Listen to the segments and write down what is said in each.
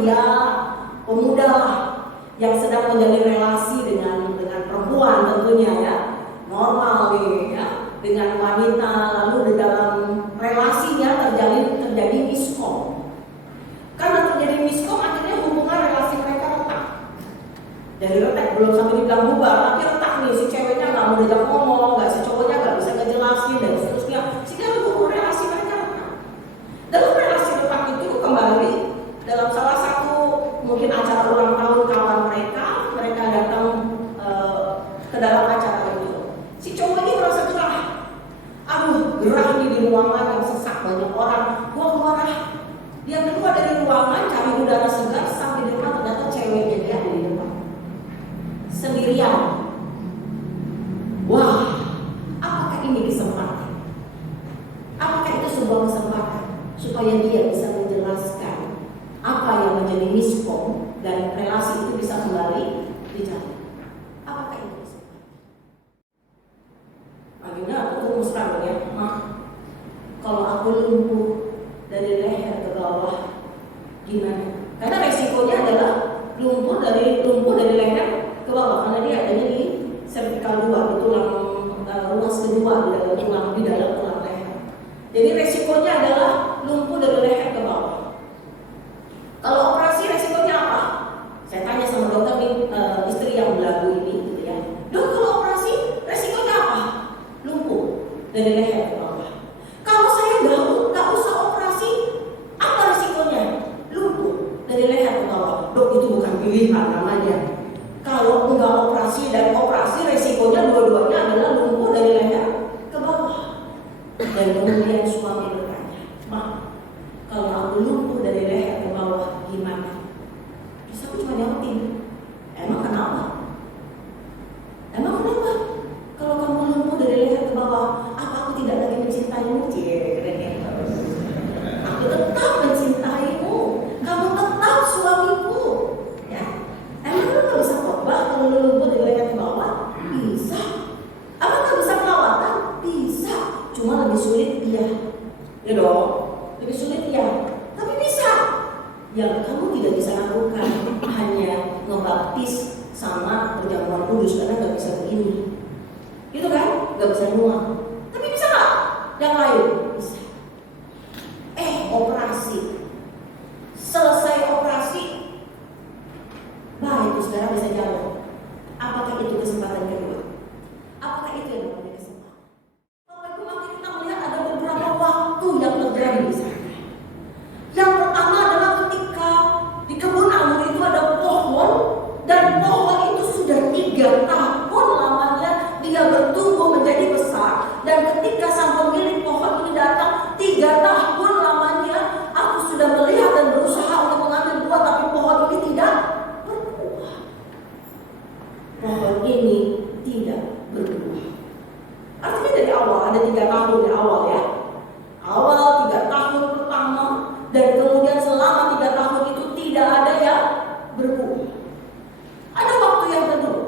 pria, pemuda lah yang sedang menjalin relasi dengan perempuan tentunya ya, normal nih ya, dengan wanita, lalu di dalam relasinya terjadi miskom. Karena terjadi miskom akhirnya hubungan relasi mereka retak. Dari retak belum sampai dibilang bubar, tapi retak nih, si ceweknya nggak mau diajak ngomong, si cowoknya nggak bisa ngejelasin dan seterusnya, sehingga hubungan relasi mereka retak. Dalam relasi retak itu kembali dalam salah satu mungkin acara ulang tahun kawan mereka datang ke dalam acara itu. Si cowok ini merasa gerah. Aduh, gerah nih di ruangan yang sesak banyak orang. Gua keluar ah. Dia keluar dari ruangan cari udara segar, sampai di rumah ternyata ceweknya dia ada di depan sendirian. Wah, apakah ini kesempatan? Apakah itu sebuah kesempatan supaya dia bisa menjelaskan apa yang menjadi miskom dan relasi itu bisa kembali dijalin? Apakah itu kesempatan? Akhirnya aku terus terang ya, kalau aku lumpuh dari leher ke bawah gimana? Karena resikonya adalah lumpuh dari leher ke bawah, karena dia adanya di cervical 2, di tulang ruas kedua di dalam tulang leher. Jadi resikonya adalah lumpuh dari leher ke bawah. Kalau operasi resikonya apa? Saya tanya sama dokter nih, istri yang belagu ini gitu ya. Dok, kalau operasi resikonya apa? Lumpuh dari leher ke bawah. Kalau saya nggak usah operasi, apa resikonya? Lumpuh dari leher ke bawah. Dok, itu bukan pilihan namanya. Kalau enggak operasi dan operasi, resikonya dua-duanya adalah lumpuh dari leher ke bawah. Dan kemudian suami bertanya, kalau aku lumpuh dari leher ke bawah gimana? Terus aku cuma nyautin, emang kenapa? Kalau kamu lumpuh dari leher ke bawah, apa aku tidak lagi mencintaimu? Aku tetap mencintaimu. Kamu tetap suamiku. Ya, emang lu nggak bisa khotbah kalau lu lumpuh dari leher ke bawah? Bisa. Apa nggak bisa perawatan? Bisa. Cuma lebih sulit iya. Ya dong, lebih sulit iya. Tapi bisa. Yang kamu tidak bisa lakukan hanya ngebaptis sama perjamuan kudus, karena nggak bisa begini. Gitu kan? Nggak bisa nuang. Tapi bisa nggak? Yang lain bisa. Operasi. Selesai operasi, baik, sekarang bisa jawab. Apakah itu kesempatan kedua? Apakah itu yang namanya kesempatan? Bapak Ibu, maka kita melihat ada beberapa waktu yang terjadi di sana. Yang pertama adalah ketika di kebun anggur itu ada pohon, dan pohon itu sudah 3 tahun lamanya dia bertumbuh menjadi besar. Dan ketika sang pemilik pohon ini datang, 3 tahun lamanya aku sudah melihat dan berusaha untuk mengambil buah, tapi pohon ini tidak berbuah. Pohon ini tidak berbuah. Artinya dari awal ada 3 tahun di awal ya. Awal 3 tahun pertama, dan kemudian selama 3 tahun itu tidak ada yang berbuah. Ada waktu yang kedua.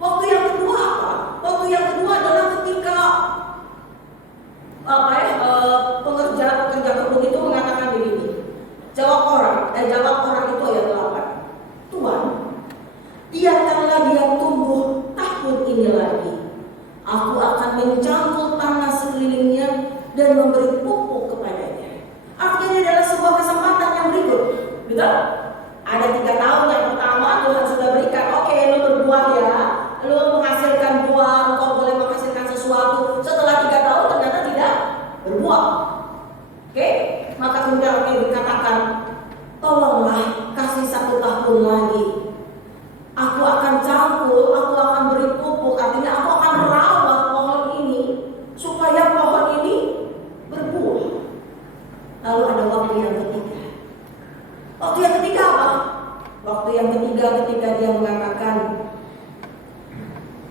Waktu yang kedua apa? Waktu yang kedua adalah ketika pekerja kebun itu mengatakan begini. Jawab orang itu ayat 8. Tuhan, biarkanlah dia tumbuh tahun ini lagi. Aku akan mencangkul tanah sekelilingnya dan memberi pupuk kepadanya. Artinya ini adalah sebuah kesempatan yang berikut. Betul? Ada 3 tahun yang pertama Tuhan sudah berikan. Oke, lu berbuah ya, lu menghasilkan buah, engkau boleh menghasilkan sesuatu. Setelah 3 tahun ternyata tidak berbuah. Oke, maka kemudian dikatakan, tolonglah kasih 1 tahun lagi. Aku akan cangkul, aku akan beri pupuk. Artinya aku akan merawat pohon ini supaya pohon ini berbuah. Lalu ada waktu yang ketiga. Waktu yang ketiga apa? Waktu yang ketiga ketika dia mengatakan,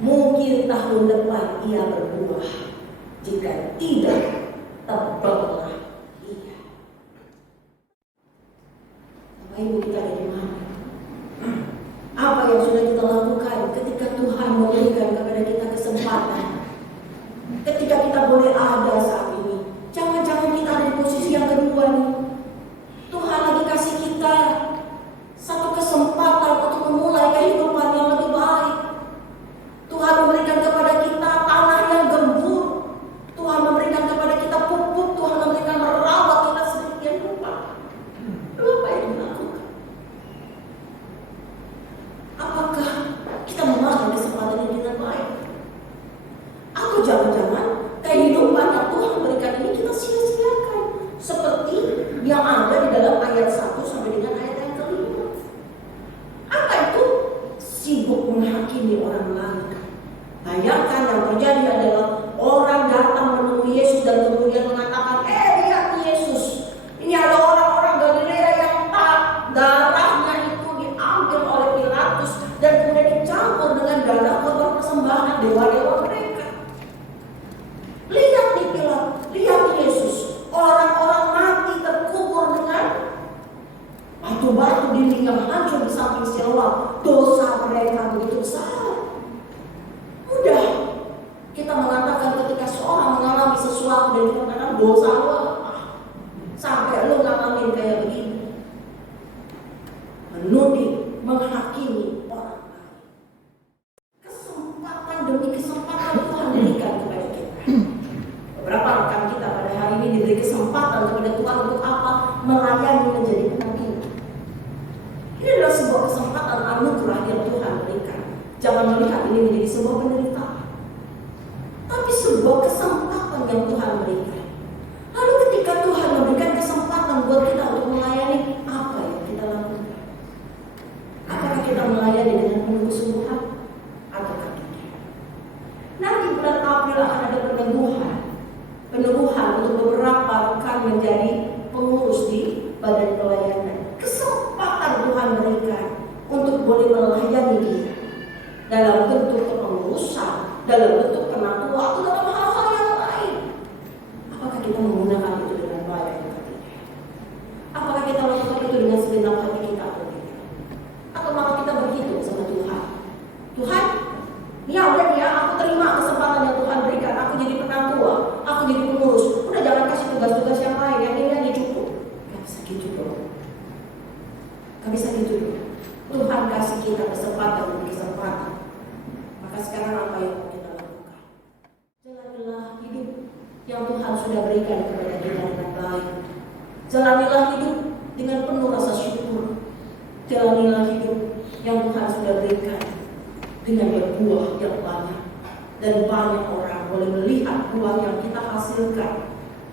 mungkin tahun depan ia berbuah. Jika tidak, tebanglah ia. Bapak Ibu, kita ada di mana? Apa yang sudah kita lakukan ketika Tuhan memberikan kepada kita kesempatan? Ketika kita boleh ada saat ini. Jangan-jangan kita ada di posisi yang kedua nih. Tuhan lagi kasih kita kesempatan kepada Tuhan untuk apa? Melayani menjadi penamping. Ini adalah sebuah kesempatan anugerah yang Tuhan berikan. Jangan melihat ini menjadi sebuah penderitaan, tapi sebuah kesempatan yang Tuhan berikan. Lalu ketika Tuhan memberikan kesempatan buat kita untuk melayani, apa yang kita lakukan? Apakah kita melayani dengan penuh kesungguhan ataukah tidak? Nanti bulan April akan ada peneguhan untuk beberapa rekan menjadi pengurus di badan pelayanan. Kesempatan Tuhan berikan untuk boleh melayani dia dalam bentuk kepengurusan, dalam bentuk penatua, atau dalam hal-hal yang lain. Apakah kita menggunakan itu dengan baik atau tidak? Apakah kita lakukan itu dengan segenap hati kita atau tidak? Atau malah kita berhitung sama Tuhan? Tuhan, ya udah ya, aku terima kesempatan yang Tuhan berikan. Aku jadi penatua, aku jadi pengurus. Udah jangan kasih tugas-tugas yang lain, yang ini aja cukup. Gak bisa gitu dong. Gak bisa gitu dong. Tuhan kasih kita kesempatan demi kesempatan. Maka sekarang apa yang mau kita lakukan? Jalanilah hidup yang Tuhan sudah berikan kepada kita dengan baik. Jalanilah hidup dengan penuh rasa syukur. Jalanilah hidup yang Tuhan sudah berikan dengan berbuah yang banyak. Dan banyak orang boleh melihat buah yang kita hasilkan.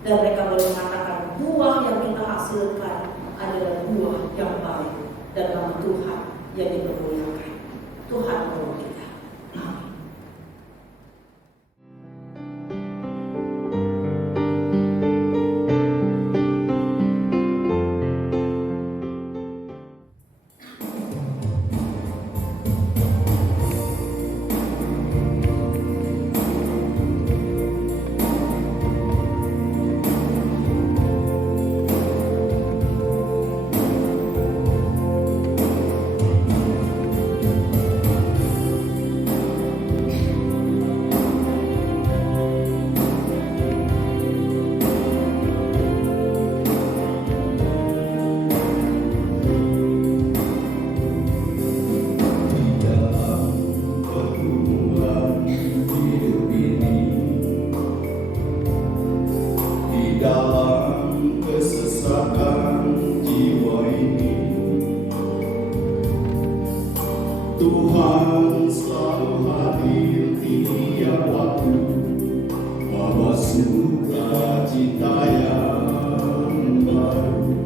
Dan mereka boleh mengatakan buah yang kita hasilkan adalah buah yang baik. Dan nama Tuhan yang dipermuliakan. Tuhan menolong kita. Amin. Tuhan selalu hadir tiap waktu, bawa sukacita yang baru.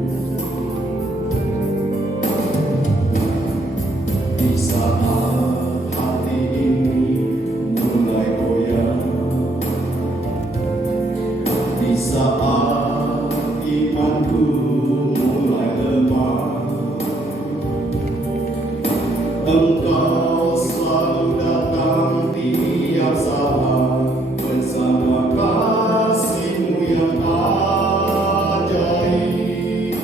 Di saat hati ini mulai goyah, di saat imanku mulai lemah, Engkau selalu datang tiap saat bersama kasih-Mu yang ajaib.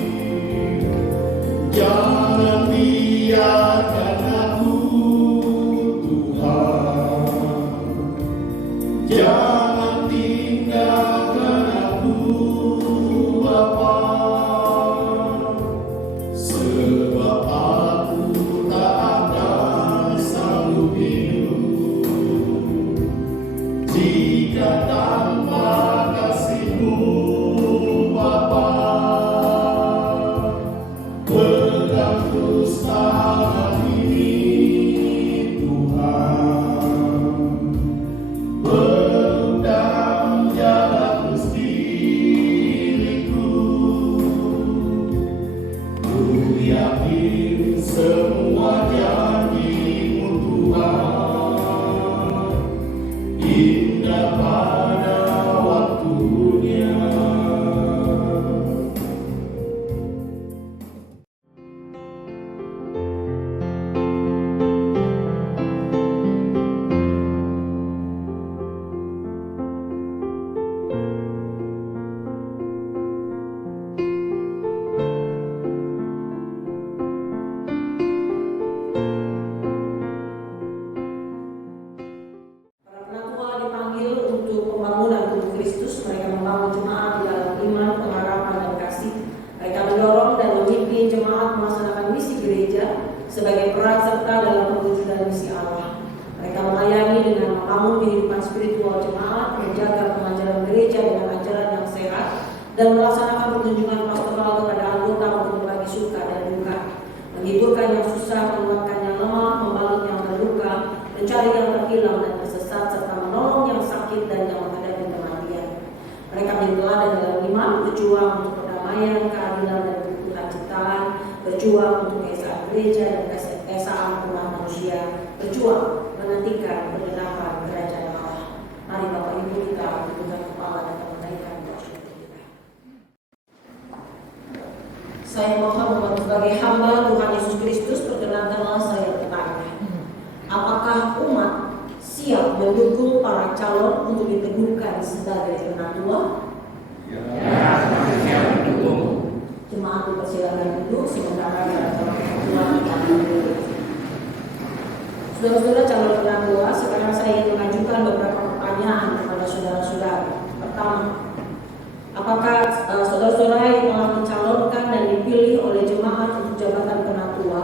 Jangan biarkan aku, Tuhan, jangan tinggalkan aku, Bapa, sebab aku jika tanpa kasih-Mu. dan melaksanakan pertunjukan pastoral kepada anggota untuk berbagi suka dan duka, menghiburkan yang susah, menguatkan yang lemah, membalut yang terluka, mencari yang terhilang dan tersesat, serta menolong yang sakit dan yang menghadapi kematian. Mereka menjadi teladan dalam iman, berjuang untuk perdamaian, keadilan dan keutuhan ciptaan, berjuang untuk keesaan gereja dan keesaan umat manusia, berjuang menantikan kebenaran kerajaan Allah. Mari Bapak Ibu kita tundukkan kepala dan menaikkan doa syukur kita. Saya mohon sebagai hamba Tuhan Yesus Kristus, perkenankanlah saya bertanya. Apakah umat siap mendukung para calon untuk diteguhkan sebagai penatua? Ya, siap mendukung. Jemaat dipersilakan duduk sementara calon penatua kita duduk. Saudara-saudara calon penatua, sekarang saya ingin mengajukan beberapa pertanyaan kepada saudara-saudara. Pertama, apakah saudara-saudara yang telah mencalonkan dan dipilih oleh jemaat untuk jabatan penatua,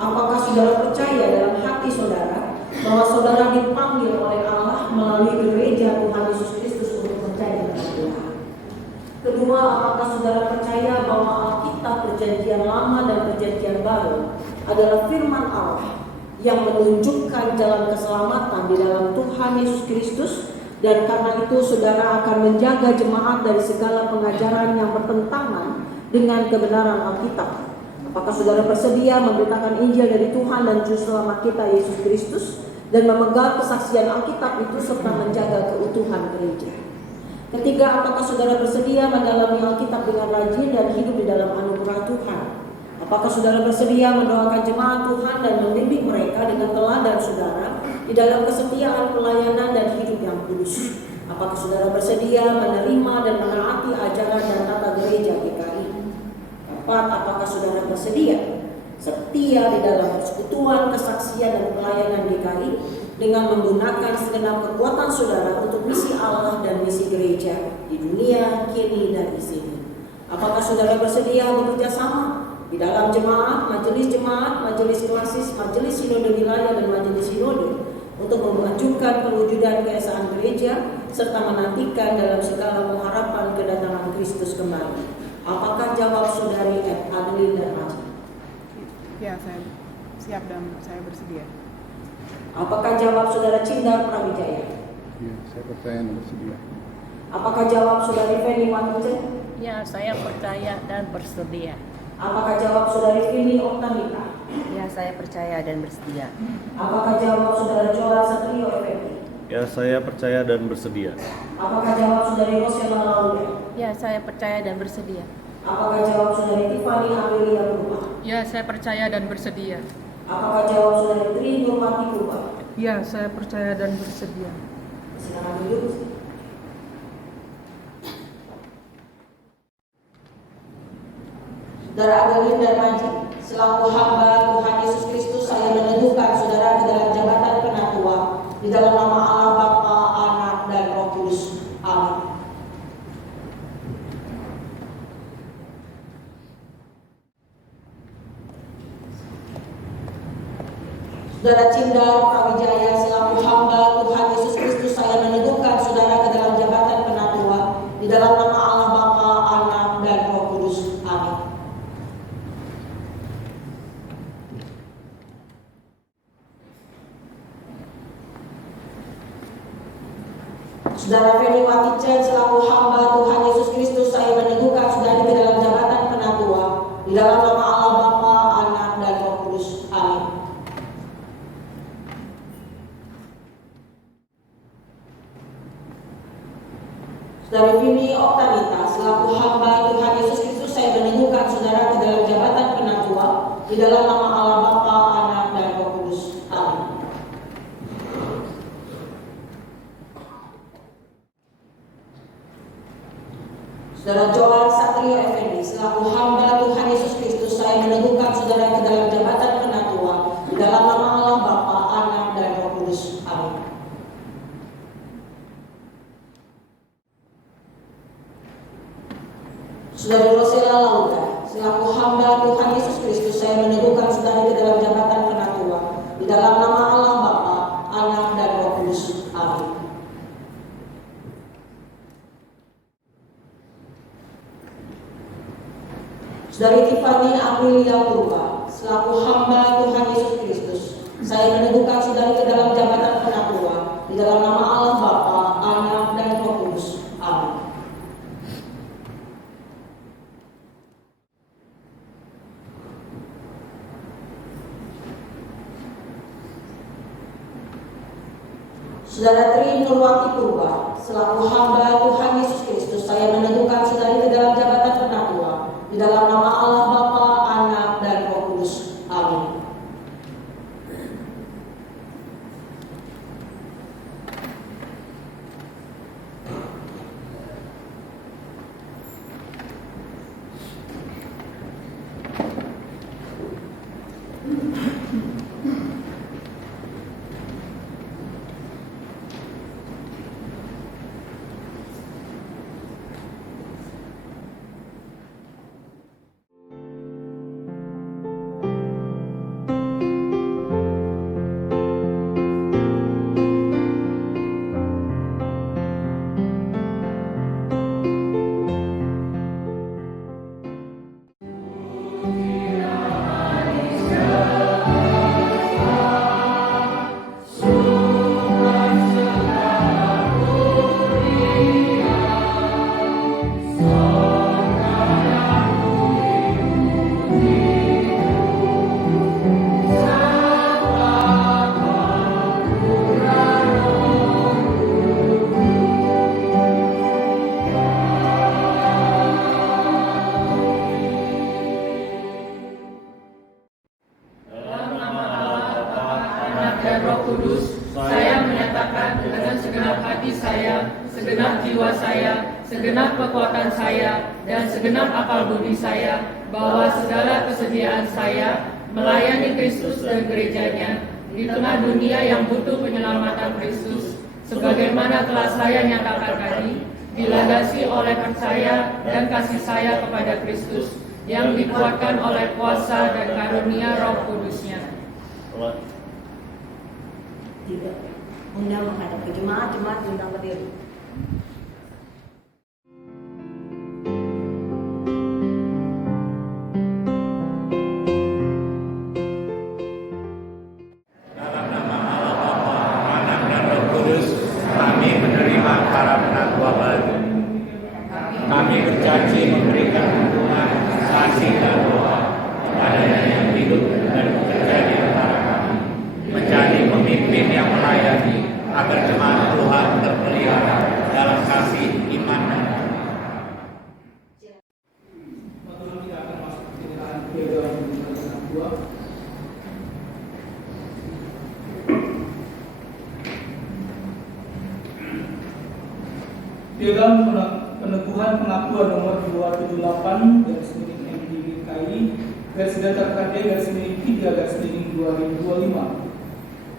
apakah saudara percaya dalam hati saudara bahwa saudara dipanggil oleh Allah melalui gereja Tuhan Yesus Kristus untuk menjadi penatua? Kedua, apakah saudara percaya bahwa Alkitab Perjanjian Lama dan Perjanjian Baru adalah firman Allah yang menunjukkan jalan keselamatan di dalam Tuhan Yesus Kristus, dan karena itu saudara akan menjaga jemaat dari segala pengajaran yang bertentangan dengan kebenaran Alkitab? Apakah saudara bersedia memberitakan Injil dari Tuhan dan Juru Selamat kita Yesus Kristus dan memegang kesaksian Alkitab itu serta menjaga keutuhan gereja? Ketiga, apakah saudara bersedia mendalami Alkitab dengan rajin dan hidup di dalam anugerah Tuhan? Apakah saudara bersedia mendoakan jemaat Tuhan dan membimbing mereka dengan teladan saudara di dalam kesetiaan, pelayanan, dan hidup yang kudus? Apakah saudara bersedia menerima dan menaati ajaran dan tata gereja GKI? Keempat, apakah saudara bersedia setia di dalam persekutuan, kesaksian, dan pelayanan GKI dengan menggunakan segenap kekuatan saudara untuk misi Allah dan misi gereja di dunia, kini, dan di sini? Apakah saudara bersedia bekerja sama di dalam jemaat, majelis klasis, majelis sinode wilayah, dan majelis sinode untuk memajukan perwujudan keesaan gereja serta menantikan dalam segala pengharapan kedatangan Kristus kembali? Apakah jawab saudari Adeline dan Haji? Ya, saya siap dan saya bersedia. Apakah jawab saudara Cindar Prawijaya? Ya, saya percaya dan bersedia. Apakah jawab saudari Feni Waticen? Ya, saya percaya dan bersedia. Apakah jawab saudari Vini Oktanita? Ya, saya percaya dan bersedia. Apakah jawab saudara Jola Satrio Effendi? Ya, saya percaya dan bersedia. Apakah jawab saudari Rosela Laulia? Ya, saya percaya dan bersedia. Apakah jawab saudari Tiffany Amelia Purba? Ya, saya percaya dan bersedia. Apakah jawab saudari Tri Nurmati Purba? Ya, saya percaya dan bersedia. Silakan duduk. Saudara Adeline dan Haji, selaku hamba Tuhan Yesus Kristus, saya meneguhkan saudara ke dalam jabatan penatua di dalam nama Allah Bapa, Anak, dan Roh Kudus. Amin. Saudara Cindar Prawijaya, selaku hamba Tuhan Yesus Kristus, saya meneguhkan saudara ke dalam jabatan penatua di dalam nama Allah Bapa, Anak, dan Roh Kudus. Amin. Saudara Feni Waticen, selaku hamba Tuhan Yesus Kristus, saya meneguhkan saudari ke dalam jabatan penatua di dalam nama Allah Bapa, Anak, dan Roh Kudus. Amin. Saudari Vini Oktanita, selaku hamba Tuhan Yesus Kristus, saya meneguhkan saudara ke dalam jabatan penatua di dalam nama Allah Bapa, Anak, dan Roh Kudus. Amin. Saudara Joel Satrio Effendi, selaku hamba Tuhan Yesus Kristus, saya meneguhkan saudara ke dalam jabatan penatua di dalam nama Allah Bapa, Anak, dan Roh Kudus. Amin. Saudari Rosela Lauda, selaku hamba Tuhan Yesus Kristus, saya meneguhkan saudari ke dalam jabatan penatua di dalam nama Allah Bapa, Anak, dan Roh Kudus. Amin. Saudari Tiffany Aprilia Purba, selaku hamba Tuhan Yesus Kristus, saya meneguhkan saudari ke dalam jabatan penatua di dalam nama Allah Bapa, Anak, dan Roh Kudus. Amin. Saudara Tri Nurwati Purba, selaku hamba Tuhan Yesus Kristus, saya meneguhkan saudari ke dalam jabatan penatua di dalam nama Allah Bapa, Anak, dan Roh Kudus. Amin. dan Roh Kudus, saya menyatakan dengan segenap hati saya, segenap jiwa saya, segenap kekuatan saya, dan segenap akal budi saya, bahwa segala kesediaan saya melayani Kristus dan gerejanya di tengah dunia yang butuh penyelamatan Kristus, sebagaimana telah saya nyatakan tadi, dilandasi oleh percaya dan kasih saya kepada Kristus, yang dikuatkan oleh kuasa dan karunia Roh Kudus-Nya. Tidak. Undang menghadap ke jemaat undang berdiri. Dalam nama Allah Bapa, Anak, dan Roh Kudus, kami menerima para penatua baru. Kami berjanji memberikan dukungan, saksi, dan doa kepadanya yang hidup dan bekerja di antara kami, menjadi pemimpin yang melayani agar jemaat Tuhan terpelihara dalam kasih, iman, dan Maka kita akan masuk ke pilihan piagam kedua. Piagam peneguhan pengakuan nomor 278 garis miring MDBKI garis datar KD garis miring 3 garis miring 2025.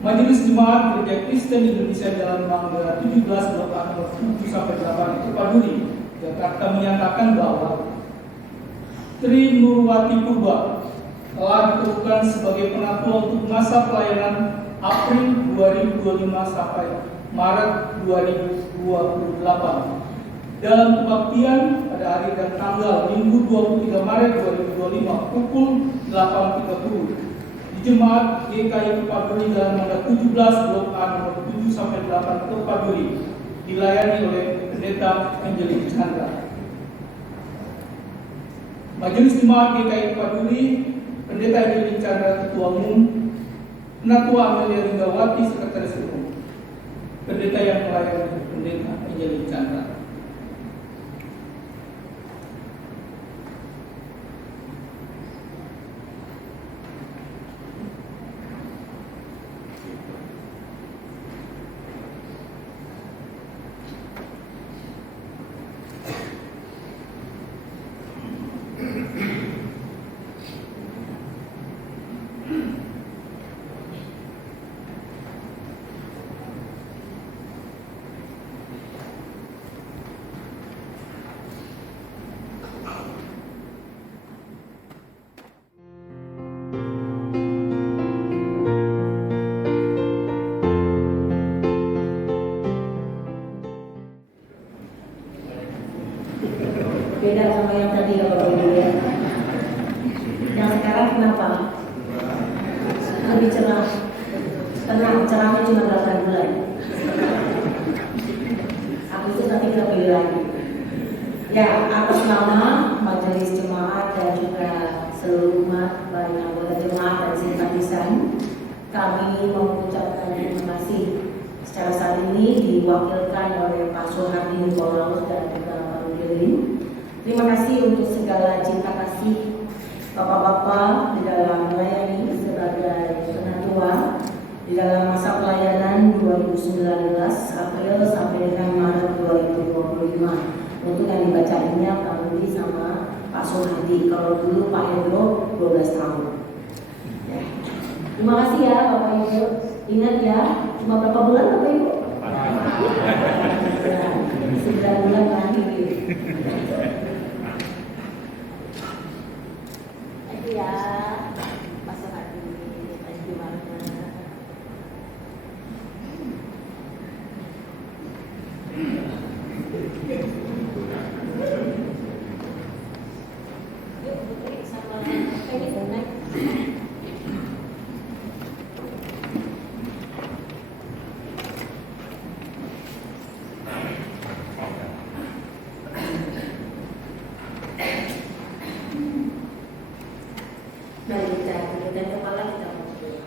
Majelis Jemaat Gereja Kristen Indonesia Jalan Mangga 17 Blok A nomor 7 sampai 8 Kepaduri, Jakarta menyatakan bahwa Tri Nurwati Purba telah ditentukan sebagai penatua untuk masa pelayanan April 2025 sampai Maret 2028. Dalam kebaktian pada hari dan tanggal Minggu 23 Maret 2025 pukul 8.30 di Jemaat GKI Kepaduri Jalan Mangga 17 Blok A nomor 7 sampai 8 Kepaduri, dilayani oleh Pendeta Angelik Chandra. Majelis Jemaat GKI Kepaduri, Pendeta Angelik Chandra Ketua Umum, Penatua Amelia Ringgawati Sekretaris Umum. Pendeta yang melayani Pendeta Angelik Chandra. Beda sama yang tadi ya Bapak Ibu ya. kenapa? Lebih cerah. Tenang, cerahnya cuma 8 bulan. Habis itu nanti kita pilih lagi. Ya, atas nama Majelis Jemaat dan juga seluruh umat, baik anggota jemaat dan simpatisan, kami mengucapkan terima kasih. Secara saat ini diwakilkan oleh Pak Soehardi Nikolaus dan juga Pak Rudirin. Terima kasih untuk segala cinta kasih Bapak-bapak di dalam melayani sebagai penatua di dalam masa pelayanan 2019 April sampai dengan Maret 2025. Untuk yang dibacainnya Pak Rudi sama Pak Soehardi. Kalau dulu Pak Hendro 12 tahun. Ya. Terima kasih ya Bapak Ibu. Ingat ya, cuma berapa bulan Bapak Ibu? 9 bulan lagi. Ya, Pak Soehardi, gimana? Yuk, Putri sama Penny naik. Mari kita tundukkan kepala kita berdoa.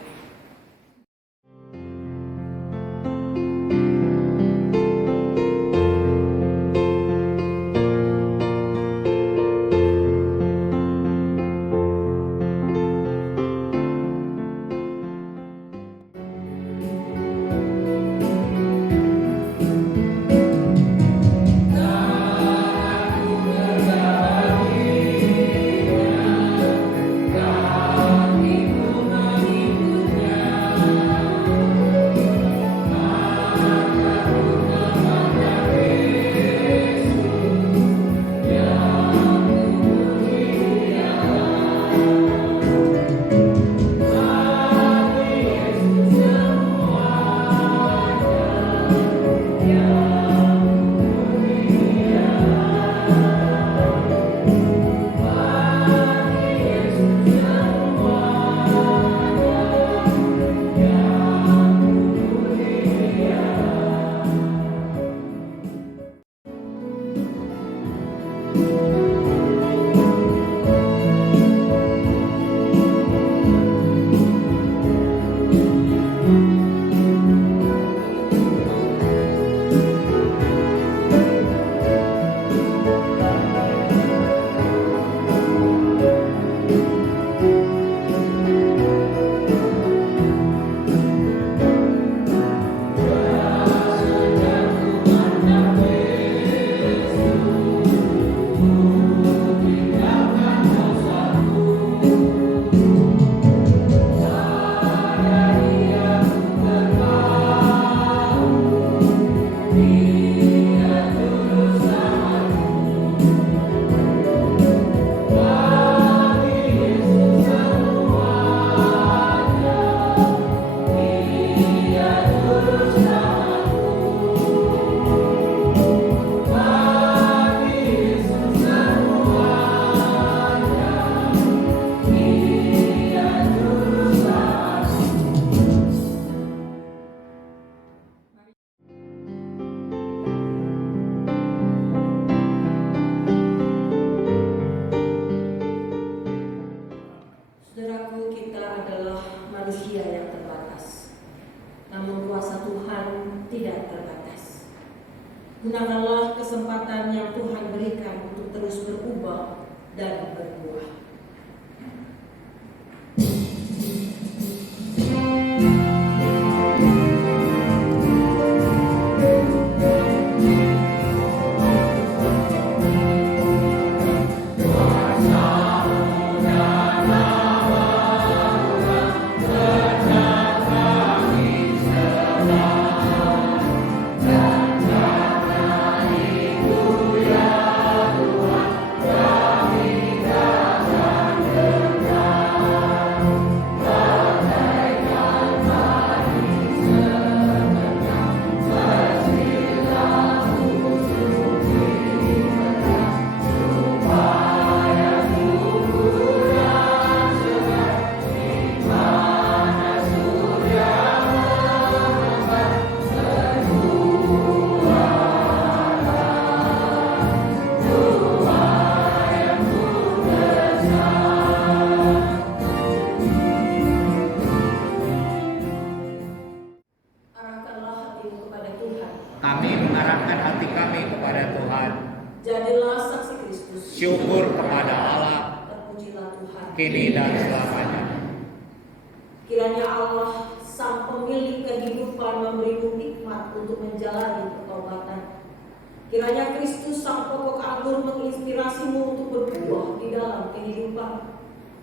manusia yang terbatas. Namun kuasa Tuhan tidak terbatas. Gunakanlah kesempatan yang Tuhan berikan untuk terus berubah dan berbuah. Hallelujah. syukur kepada Allah, Terpujilah Tuhan. kini dan selamanya. Kiranya Allah sang pemilik kehidupan memberimu hikmat untuk menjalani pertobatan. Kiranya Kristus sang pokok anggur menginspirasimu untuk berbuah di dalam kehidupan.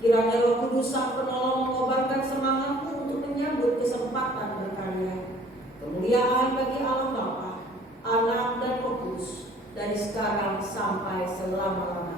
Kiranya Roh Kudus sang penolong mengobarkan semangatmu untuk menyambut kesempatan berkarya. Kemuliaan bagi Allah Bapa, Anak dan Roh Kudus dari sekarang sampai selama-lamanya.